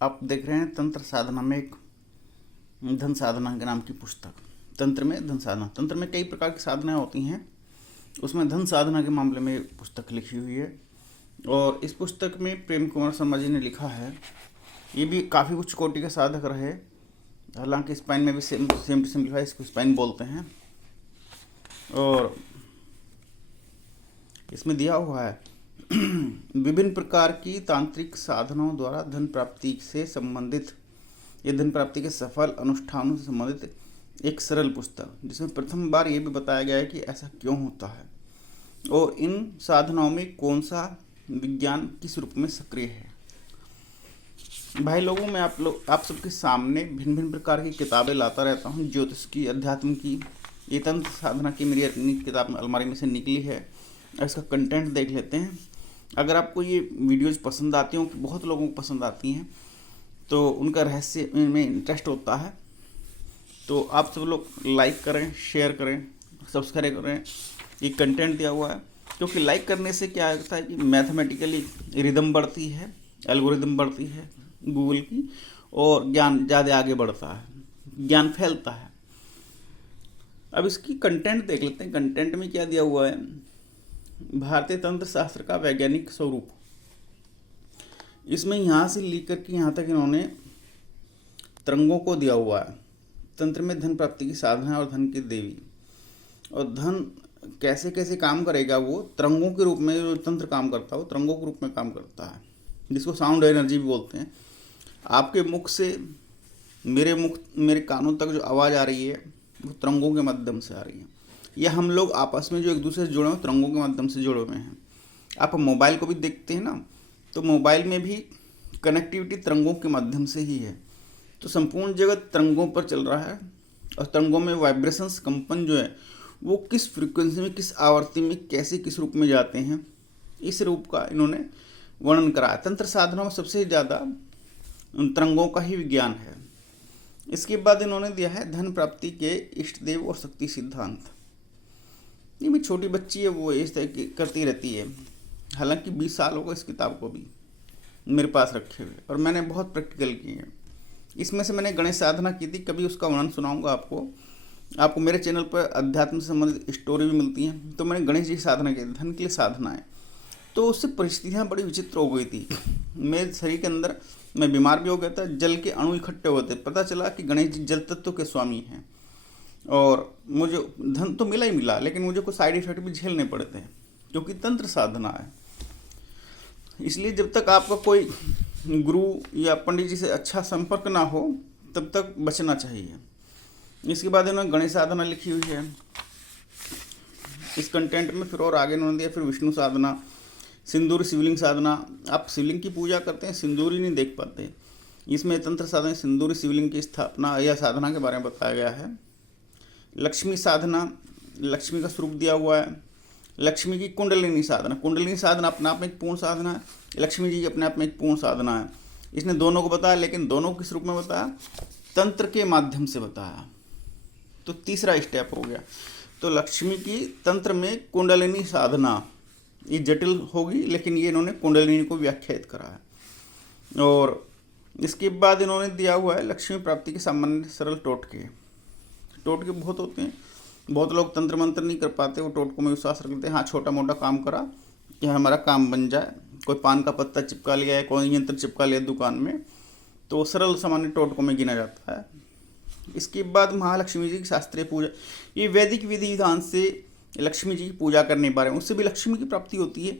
आप देख रहे हैं तंत्र साधना में एक धन साधना के नाम की पुस्तक। तंत्र में धन साधना, तंत्र में कई प्रकार की साधनाएं होती हैं, उसमें धन साधना के मामले में पुस्तक लिखी हुई है। और इस पुस्तक में प्रेम कुमार शर्मा जी ने लिखा है। ये भी काफ़ी उच्च कोटि के साधक रहे, हालांकि स्पाइन में भी सेम टू सेम लिखा है, इसको स्पाइन बोलते हैं। और इसमें दिया हुआ है विभिन्न प्रकार की तांत्रिक साधनों द्वारा धन प्राप्ति से संबंधित, ये धन प्राप्ति के सफल अनुष्ठानों से संबंधित एक सरल पुस्तक, जिसमें प्रथम बार ये भी बताया गया है कि ऐसा क्यों होता है और इन साधनाओं में कौन सा विज्ञान किस रूप में सक्रिय है। भाई लोगों, मैं आप सबके सामने भिन्न भिन्न प्रकार की किताबें लाता रहता हूँ, ज्योतिष की, अध्यात्म की। ये तंत्र साधना की मेरी अपनी किताब अलमारी में से निकली है, इसका कंटेंट देख लेते हैं। अगर आपको ये वीडियोज़ पसंद आती हों, बहुत लोगों को पसंद आती हैं, तो उनका रहस्य में इंटरेस्ट होता है, तो आप सब लोग लाइक करें, शेयर करें, सब्सक्राइब करें। ये कंटेंट दिया हुआ है, क्योंकि लाइक करने से क्या होता है कि मैथमेटिकली रिदम बढ़ती है, एल्गोरिदम बढ़ती है गूगल की, और ज्ञान ज़्यादा आगे बढ़ता है, ज्ञान फैलता है। अब इसकी कंटेंट देख लेते हैं। कंटेंट में क्या दिया हुआ है, भारतीय तंत्र शास्त्र का वैज्ञानिक स्वरूप। इसमें यहाँ से लेकर के यहाँ तक इन्होंने तरंगों को दिया हुआ है। तंत्र में धन प्राप्ति की साधना और धन की देवी, और धन कैसे कैसे काम करेगा, वो तरंगों के रूप में जो तंत्र काम करता है वो तरंगों के रूप में काम करता है, जिसको साउंड एनर्जी भी बोलते हैं। आपके मुख से मेरे कानों तक जो आवाज़ आ रही है वो तरंगों के माध्यम से आ रही है, या हम लोग आपस में जो एक दूसरे से जुड़े हुए तरंगों के माध्यम से जुड़े हुए हैं। आप मोबाइल को भी देखते हैं ना, तो मोबाइल में भी कनेक्टिविटी तरंगों के माध्यम से ही है। तो संपूर्ण जगत तरंगों पर चल रहा है, और तरंगों में वाइब्रेशंस, कंपन जो है वो किस फ्रीक्वेंसी में, किस आवर्ती में, कैसे किस रूप में जाते हैं, इस रूप का इन्होंने वर्णन करा है। तंत्र साधनों में सबसे ज़्यादा तरंगों का ही विज्ञान है। इसके बाद इन्होंने दिया है धन प्राप्ति के इष्ट देव और शक्ति सिद्धांत। ये भी छोटी बच्ची है, वो इस तरह की करती रहती है। हालांकि 20 साल हो गए इस किताब को भी मेरे पास रखे हुए, और मैंने बहुत प्रैक्टिकल किए हैं। इसमें से मैंने गणेश साधना की थी, कभी उसका वर्णन सुनाऊंगा आपको मेरे चैनल पर अध्यात्म से संबंधित स्टोरी भी मिलती हैं। तो मैंने गणेश जी की साधना की, धन के लिए साधना है। तो उससे परिस्थितियाँ बड़ी विचित्र हो गई थी। मेरे शरीर के अंदर मैं बीमार भी हो गया था, जल के अणु इकट्ठे हुए थे। पता चला कि गणेश जी जल तत्व के स्वामी हैं, और मुझे धन तो मिला ही मिला, लेकिन मुझे कुछ साइड इफेक्ट भी झेलने पड़े थे, क्योंकि तंत्र साधना है। इसलिए जब तक आपका कोई गुरु या पंडित जी से अच्छा संपर्क ना हो, तब तक बचना चाहिए। इसके बाद इन्होंने गणेश साधना लिखी हुई है इस कंटेंट में। फिर और आगे इन्होंने दिया फिर विष्णु साधना, सिंदूर शिवलिंग साधना। आप शिवलिंग की पूजा करते हैं, सिंदूर ही नहीं देख पाते। इसमें तंत्र साधना सिंदूरी शिवलिंग की स्थापना या साधना के बारे में बताया गया है। लक्ष्मी साधना, लक्ष्मी का स्वरूप दिया हुआ है। लक्ष्मी की कुंडलिनी साधना, कुंडलिनी साधना अपने आप में एक पूर्ण साधना है, लक्ष्मी जी अपने आप में एक पूर्ण साधना है। इसने दोनों को बताया, लेकिन दोनों किस रूप में बताया, तंत्र के माध्यम से बताया। तो तीसरा स्टेप हो गया। तो लक्ष्मी की तंत्र में कुंडलिनी साधना, ये जटिल होगी, लेकिन ये इन्होंने कुंडलिनी को व्याख्यात करा है। और इसके बाद इन्होंने दिया हुआ है लक्ष्मी प्राप्ति के सामान्य सरल टोटके बहुत होते हैं। बहुत लोग तंत्र मंत्र नहीं कर पाते, वो टोटकों में विश्वास रखते हैं। हाँ, छोटा मोटा काम करा कि हमारा काम बन जाए। कोई पान का पत्ता चिपका लिया है, कोई यंत्र चिपका लिया दुकान में, तो सरल सामान्य टोटकों में गिना जाता है। इसके बाद महालक्ष्मी जी की शास्त्रीय पूजा, ये वैदिक विधि विधान से लक्ष्मी जी की पूजा करने के बारे में, उससे भी लक्ष्मी की प्राप्ति होती है।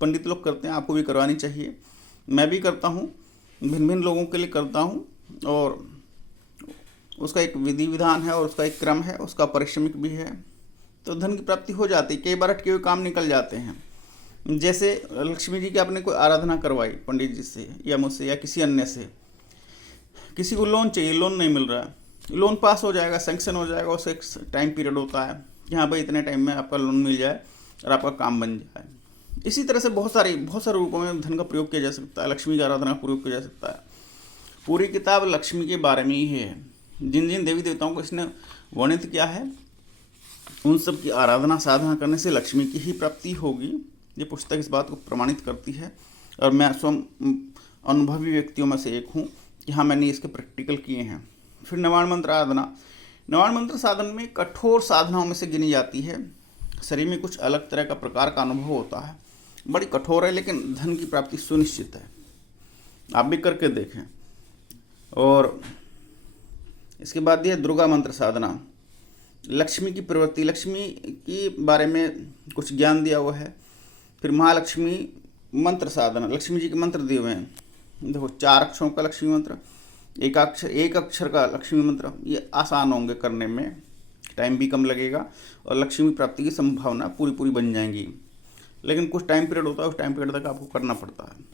पंडित लोग करते हैं, आपको भी करवानी चाहिए। मैं भी करता हूँ, भिन्न भिन्न लोगों के लिए करता हूँ, और उसका एक विधि विधान है और उसका एक क्रम है, उसका परिश्रमिक भी है। तो धन की प्राप्ति हो जाती है, कई बार अटके हुए काम निकल जाते हैं। जैसे लक्ष्मी जी की आपने कोई आराधना करवाई पंडित जी से या मुझसे या किसी अन्य से, किसी को लोन चाहिए, लोन नहीं मिल रहा है, लोन पास हो जाएगा, सैंक्शन हो जाएगा, उसका एक टाइम पीरियड होता है कि हाँ भाई इतने टाइम में आपका लोन मिल जाए और आपका काम बन जाए। इसी तरह से बहुत सारे रूपों में धन का प्रयोग किया जा सकता है, लक्ष्मी की आराधना का प्रयोग किया जा सकता है। पूरी किताब लक्ष्मी के बारे में ही है। जिन जिन देवी देवताओं को इसने वर्णित किया है, उन सब की आराधना साधना करने से लक्ष्मी की ही प्राप्ति होगी। ये पुस्तक इस बात को प्रमाणित करती है, और मैं स्वयं अनुभवी व्यक्तियों में से एक हूँ कि हाँ मैंने इसके प्रैक्टिकल किए हैं। फिर नवाण मंत्र साधना। नवाण मंत्र साधन में कठोर साधनाओं में से गिनी जाती है। शरीर में कुछ अलग तरह का प्रकार का अनुभव होता है, बड़ी कठोर है, लेकिन धन की प्राप्ति सुनिश्चित है। आप भी करके देखें। और इसके बाद यह दुर्गा मंत्र साधना। लक्ष्मी की प्रवृत्ति, लक्ष्मी के बारे में कुछ ज्ञान दिया हुआ है। फिर महालक्ष्मी मंत्र साधना, लक्ष्मी जी के मंत्र दिए हुए हैं। देखो 4 अक्षरों का लक्ष्मी मंत्र, एक अक्षर का लक्ष्मी मंत्र, ये आसान होंगे करने में, टाइम भी कम लगेगा और लक्ष्मी प्राप्ति की संभावना पूरी बन जाएंगी। लेकिन कुछ टाइम पीरियड होता है, उस टाइम पीरियड तक आपको करना पड़ता है।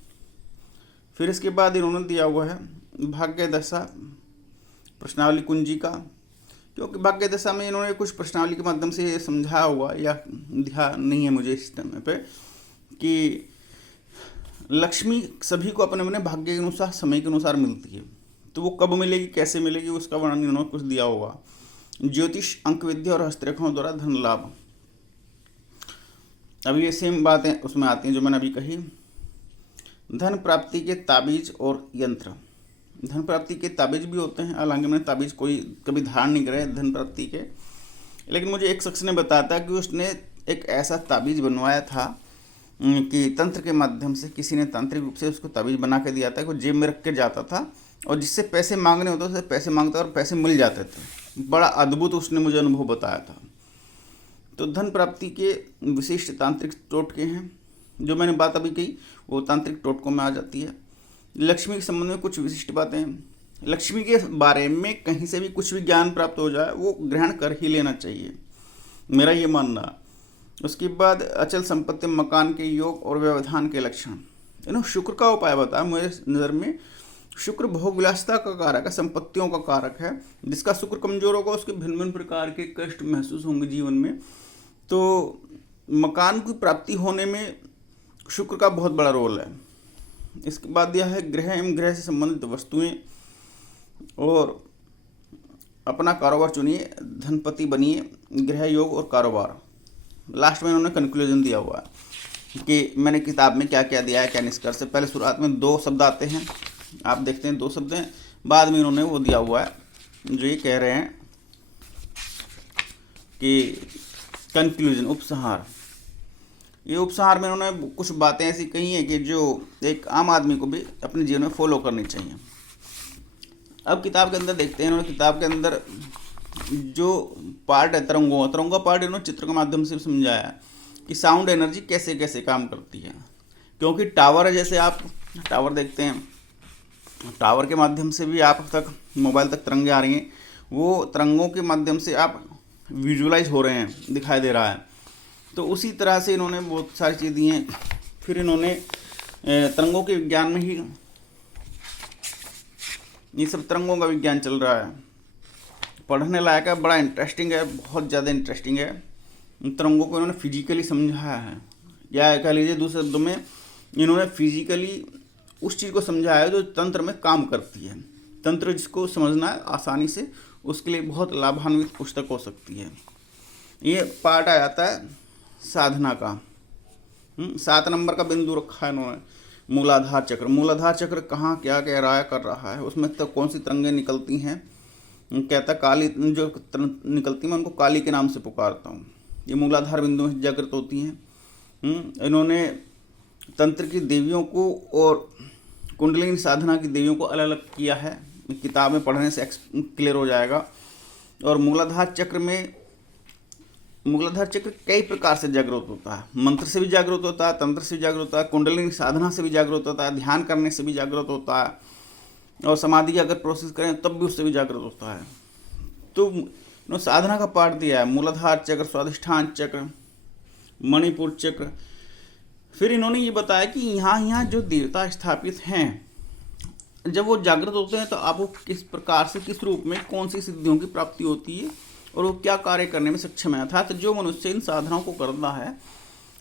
फिर इसके बाद इन्होंने दिया हुआ है भाग्य दशा प्रश्नावली कुंजिका, क्योंकि भाग्य दशा में इन्होंने कुछ प्रश्नावली के माध्यम से समझाया हुआ, या ध्यान नहीं है मुझे इस टाइम पे, कि लक्ष्मी सभी को अपने अपने भाग्य के अनुसार, समय के अनुसार मिलती है। तो वो कब मिलेगी, कैसे मिलेगी, उसका वर्णन इन्होंने कुछ दिया होगा। ज्योतिष, अंक विद्या और हस्तरेखाओं द्वारा धन लाभ। अभी ये सेम बातें उसमें आती हैं जो मैंने अभी कही। धन प्राप्ति के ताबीज और यंत्र। धन प्राप्ति के ताबीज भी होते हैं, हालांकि मैंने ताबीज कोई कभी धारण नहीं करे धन प्राप्ति के, लेकिन मुझे एक शख्स ने बताया था कि उसने एक ऐसा ताबीज बनवाया था कि तंत्र के माध्यम से किसी ने तांत्रिक रूप से उसको ताबीज बना के दिया था कि वो जेब में रख के जाता था और जिससे पैसे मांगने होते उससे पैसे मांगता और पैसे मिल जाते थे। बड़ा अद्भुत उसने मुझे अनुभव बताया था। तो धन प्राप्ति के विशिष्ट तांत्रिक टोटके हैं, जो मैंने बात अभी कही वो तांत्रिक टोटकों में आ जाती है। लक्ष्मी के संबंध में कुछ विशिष्ट बातें हैं। लक्ष्मी के बारे में कहीं से भी कुछ भी ज्ञान प्राप्त हो जाए वो ग्रहण कर ही लेना चाहिए, मेरा ये मानना। उसके बाद अचल संपत्ति, मकान के योग और व्यवधान के लक्षण। इन्होंने शुक्र का उपाय बताया। मेरे नज़र में शुक्र भोग विलासिता का कारक है, संपत्तियों का कारक है। जिसका शुक्र कमजोर होगा उसके भिन्न भिन्न प्रकार के कष्ट महसूस होंगे जीवन में। तो मकान की प्राप्ति होने में शुक्र का बहुत बड़ा रोल है। इसके बाद यह है गृह एवं गृह से संबंधित वस्तुएं, और अपना कारोबार चुनिए, धनपति बनिए, गृह योग और कारोबार। लास्ट में उन्होंने कंक्लूजन दिया हुआ है कि मैंने किताब में क्या क्या दिया है, क्या निष्कर्ष है। पहले शुरुआत में 2 शब्द आते हैं, आप देखते हैं 2 शब्द हैं, बाद में उन्होंने वो दिया हुआ है जो ये कह रहे हैं कि कंक्लूजन, उपसंहार। ये उपसंहार में उन्होंने कुछ बातें ऐसी कही हैं कि जो एक आम आदमी को भी अपने जीवन में फॉलो करनी चाहिए। अब किताब के अंदर देखते हैं, इन्होंने किताब के अंदर जो पार्ट है तरंगों का पार्ट इन्होंने चित्र के माध्यम से समझाया कि साउंड एनर्जी कैसे कैसे काम करती है। क्योंकि टावर है, जैसे आप टावर देखते हैं, टावर के माध्यम से भी आप तक मोबाइल तक तरंगे आ रही हैं, वो तरंगों के माध्यम से आप विजुअलाइज हो रहे हैं, दिखाई दे रहा है। तो उसी तरह से इन्होंने बहुत सारी चीज़ दी हैं। फिर इन्होंने तरंगों के विज्ञान में ही, ये सब तरंगों का विज्ञान चल रहा है, पढ़ने लायक है, बड़ा इंटरेस्टिंग है, बहुत ज़्यादा इंटरेस्टिंग है। तरंगों को इन्होंने फिजिकली समझाया है, या कह लीजिए दूसरे शब्दों में इन्होंने फिजिकली उस चीज़ को समझाया है जो तंत्र में काम करती है। तंत्र जिसको समझना है आसानी से, उसके लिए बहुत लाभान्वित पुस्तक हो सकती है। ये पार्ट आ जाता है साधना का। 7 नंबर का बिंदु रखा है इन्होंने, मूलाधार चक्र। मूलाधार चक्र कहाँ क्या कह रहा है, कर रहा है, उसमें तक कौन सी तरंगें निकलती हैं। कहता काली जो निकलती मैं उनको काली के नाम से पुकारता हूँ। ये मूलाधार बिंदु में जागृत होती हैं। इन्होंने तंत्र की देवियों को और कुंडलिनी साधना की देवियों को अलग अलग किया है, किताब में पढ़ने से क्लियर हो जाएगा। और मूलाधार चक्र कई प्रकार से जागृत होता है। मंत्र से भी जागृत होता है, तंत्र से भी जागृत होता है, कुंडलिनी साधना से भी जागृत होता है, ध्यान करने से भी जागृत होता है, और समाधि की अगर प्रोसेस करें तब भी उससे भी जागृत होता है। तो साधना का पार्ट दिया है, मूलाधार चक्र, स्वाधिष्ठान चक्र, मणिपुर चक्र। फिर इन्होंने ये बताया कि यहाँ जो देवता स्थापित हैं, जब वो जागृत होते हैं तो आपको किस प्रकार से, किस रूप में, कौन सी सिद्धियों की प्राप्ति होती है और वो क्या कार्य करने में सक्षम है। अर्थात जो मनुष्य इन साधनाओं को करता है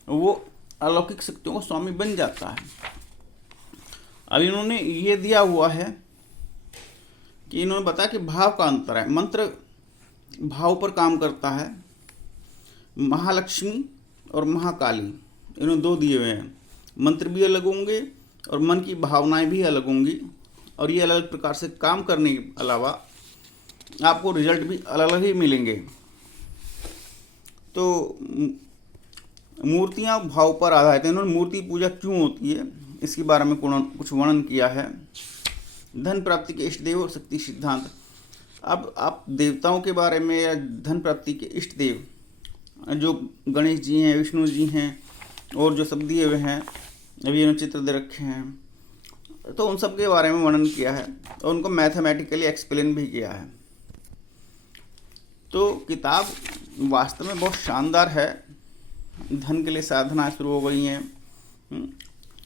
वो अलौकिक शक्तियों का स्वामी बन जाता है। अब इन्होंने ये दिया हुआ है कि इन्होंने बताया कि भाव का अंतर है। मंत्र भाव पर काम करता है। महालक्ष्मी और महाकाली, इन्होंने 2 दिए हुए हैं। मंत्र भी अलग होंगे और मन की भावनाएं भी अलग होंगी, और ये अलग अलग प्रकार से काम करने के अलावा आपको रिजल्ट भी अलग अलग ही मिलेंगे। तो मूर्तियाँ भाव पर आधारित हैं। इन्होंने मूर्ति पूजा क्यों होती है इसके बारे में कुछ वर्णन किया है। धन प्राप्ति के इष्ट देव और शक्ति सिद्धांत। अब आप देवताओं के बारे में या धन प्राप्ति के इष्ट देव जो गणेश जी हैं, विष्णु जी हैं और जो सब दिए हुए हैं, अभी इन्होंने चित्र दे रखे हैं, तो उन सब के बारे में वर्णन किया है और उनको मैथमेटिकली एक्सप्लेन भी किया है। तो किताब वास्तव में बहुत शानदार है। धन के लिए साधना शुरू हो गई हैं,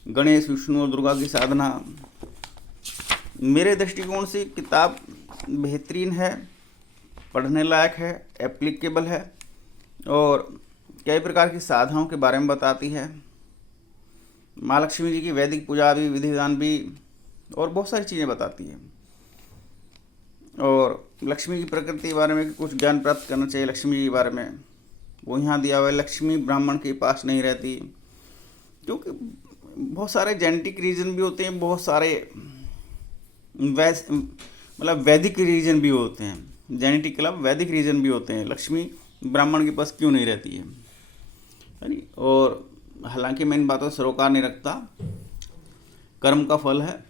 गणेश विष्णु और दुर्गा की साधना। मेरे दृष्टिकोण से किताब बेहतरीन है, पढ़ने लायक है, एप्लीकेबल है और कई प्रकार की साधनाओं के बारे में बताती है। माँ लक्ष्मी जी की वैदिक पूजा भी, विधि विधान भी और बहुत सारी चीज़ें बताती है। और लक्ष्मी की प्रकृति के बारे में कुछ ज्ञान प्राप्त करना चाहिए लक्ष्मी जी के बारे में, वो यहाँ दिया हुआ है। लक्ष्मी ब्राह्मण के पास नहीं रहती, क्योंकि बहुत सारे जेनेटिक रीजन भी होते हैं, बहुत सारे वैदिक रीजन भी होते हैं। जेनेटिक के अलावा वैदिक रीजन भी होते हैं। लक्ष्मी ब्राह्मण के पास क्यों नहीं रहती है नहीं। और हालांकि मैं इन बातों से सरोकार नहीं रखता, कर्म का फल है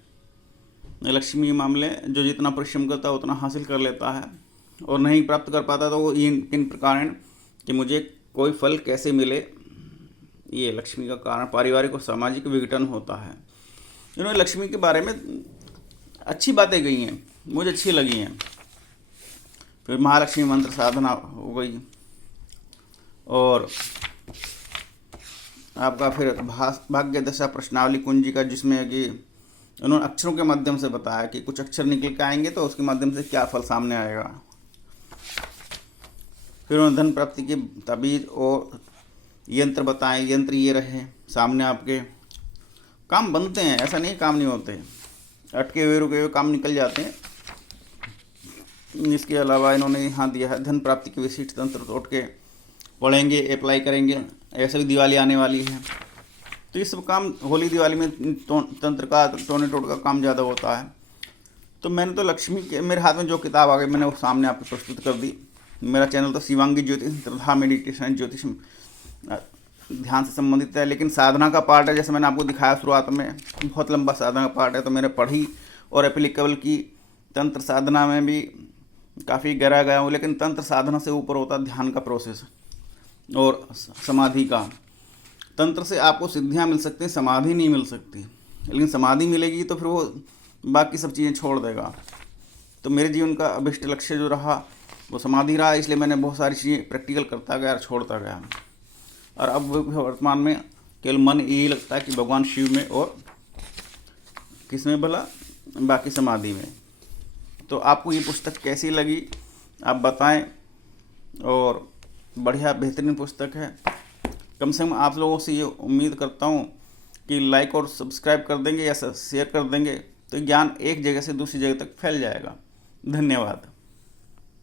लक्ष्मी मामले, जो जितना परिश्रम करता है उतना हासिल कर लेता है, और नहीं प्राप्त कर पाता तो वो इन प्रकार कि मुझे कोई फल कैसे मिले, ये लक्ष्मी का कारण पारिवारिक और सामाजिक विघटन होता है। इन्होंने लक्ष्मी के बारे में अच्छी बातें कही हैं, मुझे अच्छी लगी हैं। फिर महालक्ष्मी मंत्र साधना हो गई, और आपका फिर भाग्य दशा प्रश्नावली कुंजिका, जिसमें कि उन्होंने अक्षरों के माध्यम से बताया कि कुछ अक्षर निकल के आएंगे तो उसके माध्यम से क्या फल सामने आएगा। फिर उन्होंने धन प्राप्ति के ताबीज़ और यंत्र बताएं। यंत्र ये रहे सामने, आपके काम बनते हैं, ऐसा नहीं काम नहीं होते, अटके हुए रुके हुए काम निकल जाते हैं। इसके अलावा इन्होंने यहाँ दिया है धन प्राप्ति के विशिष्ट तंत्र, तोड़ के पढ़ेंगे, अप्लाई करेंगे। ऐसे भी दिवाली आने वाली है, तो ये सब काम होली दिवाली में तंत्र का, टोने टोट का काम ज़्यादा होता है। तो मैंने तो लक्ष्मी के, मेरे हाथ में जो किताब आ गई मैंने वो सामने आपको प्रस्तुत कर दी। मेरा चैनल तो शिवांगी ज्योतिष तथा मेडिटेशन ज्योतिष ध्यान से संबंधित है, लेकिन साधना का पार्ट है, जैसे मैंने आपको दिखाया शुरुआत में, बहुत लंबा साधना का पार्ट है। तो मैंने पढ़ी और एप्लीकेबल की। तंत्र साधना में भी काफ़ी गहरा गया हूँ, लेकिन तंत्र साधना से ऊपर होता ध्यान का प्रोसेस और समाधि का। तंत्र से आपको सिद्धियाँ मिल सकती हैं, समाधि नहीं मिल सकती, लेकिन समाधि मिलेगी तो फिर वो बाकी सब चीज़ें छोड़ देगा। तो मेरे जीवन का अभिष्ट लक्ष्य जो रहा वो समाधि रहा, इसलिए मैंने बहुत सारी चीज़ें प्रैक्टिकल करता गया और छोड़ता गया। और अब वर्तमान में केवल मन यही लगता है कि भगवान शिव में और किस में भला, बाकी समाधि में। तो आपको ये पुस्तक कैसी लगी आप बताएं, और बढ़िया बेहतरीन पुस्तक है। कम से कम आप लोगों से ये उम्मीद करता हूँ कि लाइक और सब्सक्राइब कर देंगे या शेयर कर देंगे, तो ज्ञान एक जगह से दूसरी जगह तक फैल जाएगा। धन्यवाद।